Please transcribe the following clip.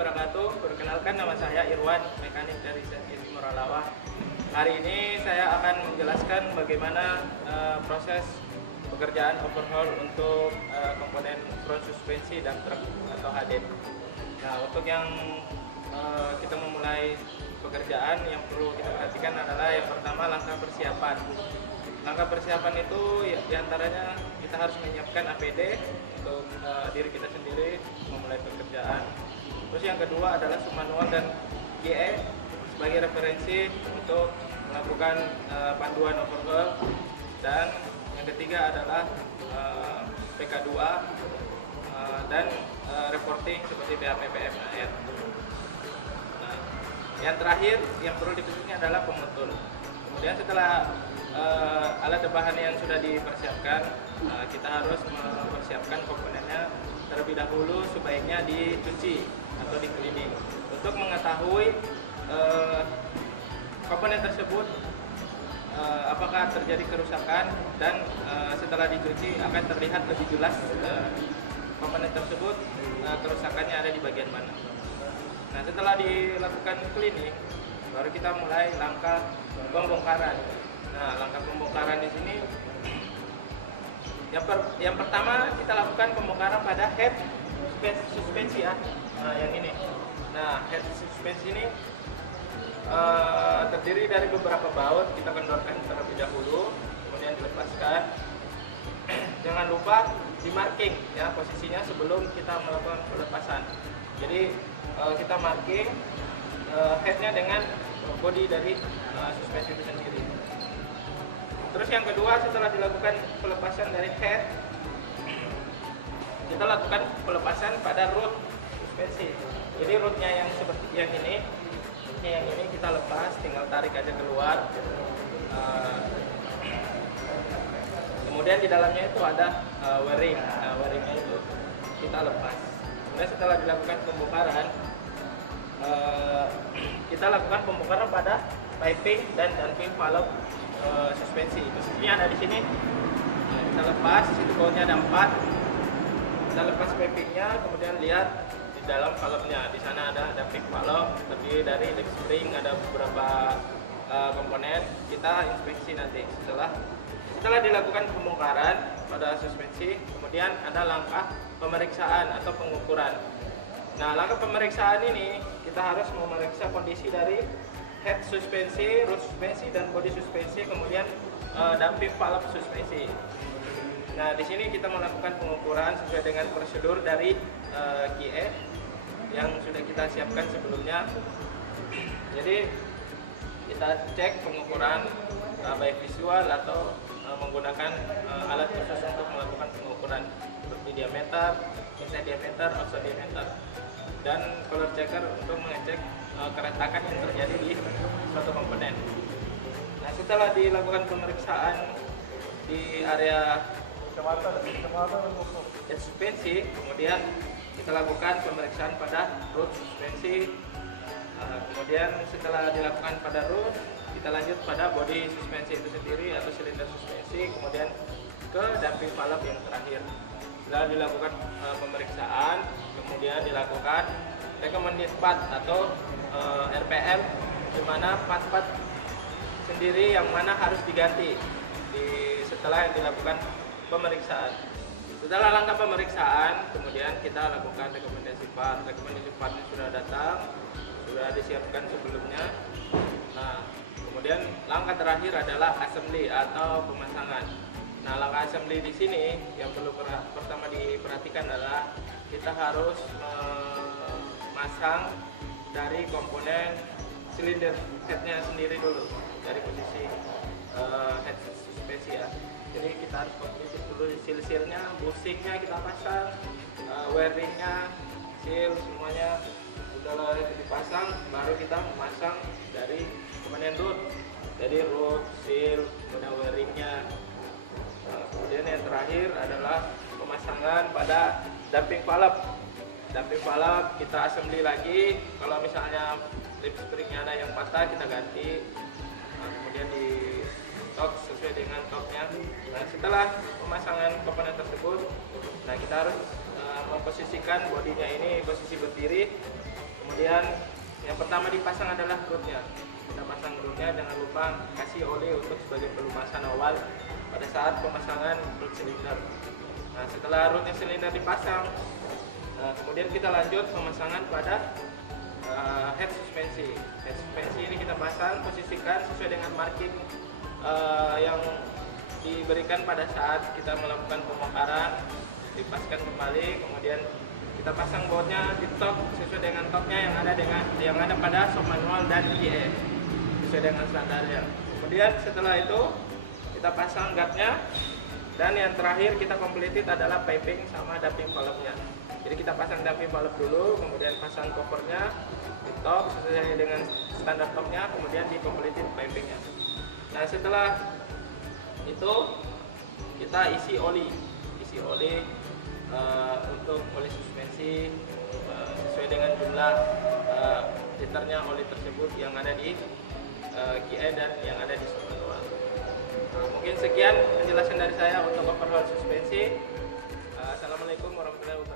wabarakatuh. Perkenalkan, nama saya Irwan, mekanik dari Servis Moralawa. Hari ini saya akan menjelaskan bagaimana proses pekerjaan overhaul untuk komponen front suspensi dan truk atau HDD. Nah, untuk yang kita memulai pekerjaan, yang perlu kita perhatikan adalah yang pertama langkah persiapan. Langkah persiapan itu diantaranya kita harus menyiapkan APD untuk diri kita sendiri memulai pekerjaan. Terus yang kedua adalah manual dan GE sebagai referensi untuk melakukan panduan overhaul, dan yang ketiga adalah PK2 dan reporting seperti BAPPM AR. Nah, yang terakhir yang perlu dikhususnya adalah pemutul. Kemudian setelah alat bahan yang sudah dipersiapkan, kita harus mempersiapkan komponennya terlebih dahulu, sebaiknya dicuci atau di-cleaning untuk mengetahui komponen tersebut apakah terjadi kerusakan, dan setelah dicuci akan terlihat lebih jelas komponen tersebut kerusakannya ada di bagian mana. Nah, setelah dilakukan cleaning, baru kita mulai langkah pembongkaran. Nah, langkah pembongkaran di sini yang pertama kita lakukan pembongkaran pada head suspensi ya. Nah, yang ini. Nah, head suspensi ini terdiri dari beberapa baut. Kita kendorkan terlebih dahulu, kemudian dilepaskan. Jangan lupa di marking ya posisinya sebelum kita melakukan pelepasan. Jadi kita marking headnya dengan bodi dari suspensi itu sendiri. Terus yang kedua, setelah dilakukan pelepasan dari head, kita lakukan pelepasan pada root suspensi. Jadi rootnya yang seperti yang ini kita lepas, tinggal tarik aja keluar. Kemudian di dalamnya itu ada wearing. Nah, wearingnya itu kita lepas. Kemudian setelah dilakukan pembongkaran, kita lakukan pembongkaran pada piping dan dumping valve suspensi. Posisinya ada di sini. Nah, kita lepas, situ bautnya ada 4. Kita lepas pipingnya, kemudian lihat di dalam valve-nya. Di sana ada dumping valve, terdiri dari leaf spring, ada beberapa komponen. Kita inspeksi nanti setelah dilakukan pembongkaran pada suspensi. Kemudian ada langkah pemeriksaan atau pengukuran. Nah, langkah pemeriksaan ini kita harus memeriksa kondisi dari head suspensi, root suspensi, dan body suspensi, kemudian dumping valve suspensi. Nah, di sini kita melakukan pengukuran sesuai dengan prosedur dari GE yang sudah kita siapkan sebelumnya. Jadi kita cek pengukuran baik visual atau menggunakan alat khusus untuk melakukan pengukuran seperti diameter, inside diameter, outside diameter, dan color checker untuk mengecek keretakan yang terjadi di suatu komponen. Nah, setelah dilakukan pemeriksaan di area suspensi, kemudian kita lakukan pemeriksaan pada root suspensi. Kemudian setelah dilakukan pada root, kita lanjut pada body suspensi itu sendiri atau silinder suspensi, kemudian ke dumping valve yang terakhir. Setelah dilakukan pemeriksaan, kemudian dilakukan recommended part atau RPM, di mana part-part sendiri yang mana harus diganti setelah yang dilakukan pemeriksaan. Setelah langkah pemeriksaan, kemudian kita lakukan rekomendasi part. Rekomendasi partnya sudah datang, sudah disiapkan sebelumnya. Nah, kemudian langkah terakhir adalah assembly atau pemasangan. Nah, langkah assembly di sini yang perlu pertama diperhatikan adalah kita harus memasang dari komponen silinder headnya sendiri dulu, dari posisi head suspensi ya. Jadi kita harus komplit dulu seal-sealnya, bushingnya kita pasang, wearingnya, seal semuanya sudah dipasang, baru kita memasang dari komponen root. Jadi root, seal, kemudian wearingnya. Kemudian yang terakhir adalah pemasangan pada dumping valve. Dumping valve kita assembly lagi. Kalau misalnya lip springnya ada yang patah, kita ganti. Nah, kemudian di torque sesuai dengan torque-nya. Nah, setelah pemasangan komponen tersebut, nah kita harus memposisikan bodinya ini posisi berdiri. Kemudian yang pertama dipasang adalah rootnya. Kita pasang rootnya, jangan lupa kasih oli untuk sebagai pelumasan awal pada saat pemasangan root silinder. Nah, setelah rootnya silinder dipasang, kemudian kita lanjut pemasangan pada head suspensi. Head suspensi ini kita pasang, posisikan sesuai dengan marking yang diberikan pada saat kita melakukan pembongkaran. Dipaskan kembali, kemudian kita pasang bautnya di top sesuai dengan topnya yang ada pada shock manual dan GE sesuai dengan standarnya. Kemudian setelah itu kita pasang guardnya, dan yang terakhir kita completed adalah piping sama dumping valve-nya. Jadi kita pasang dumping valve dulu, kemudian pasang covernya di top sesuai dengan standar topnya, kemudian di completed pipingnya. Nah, setelah itu kita isi oli untuk oli suspensi sesuai dengan jumlah liternya oli tersebut yang ada di GI dan yang ada di shock manual. Mungkin sekian penjelasan dari saya untuk overhaul suspensi. Assalamualaikum warahmatullahi wabarakatuh.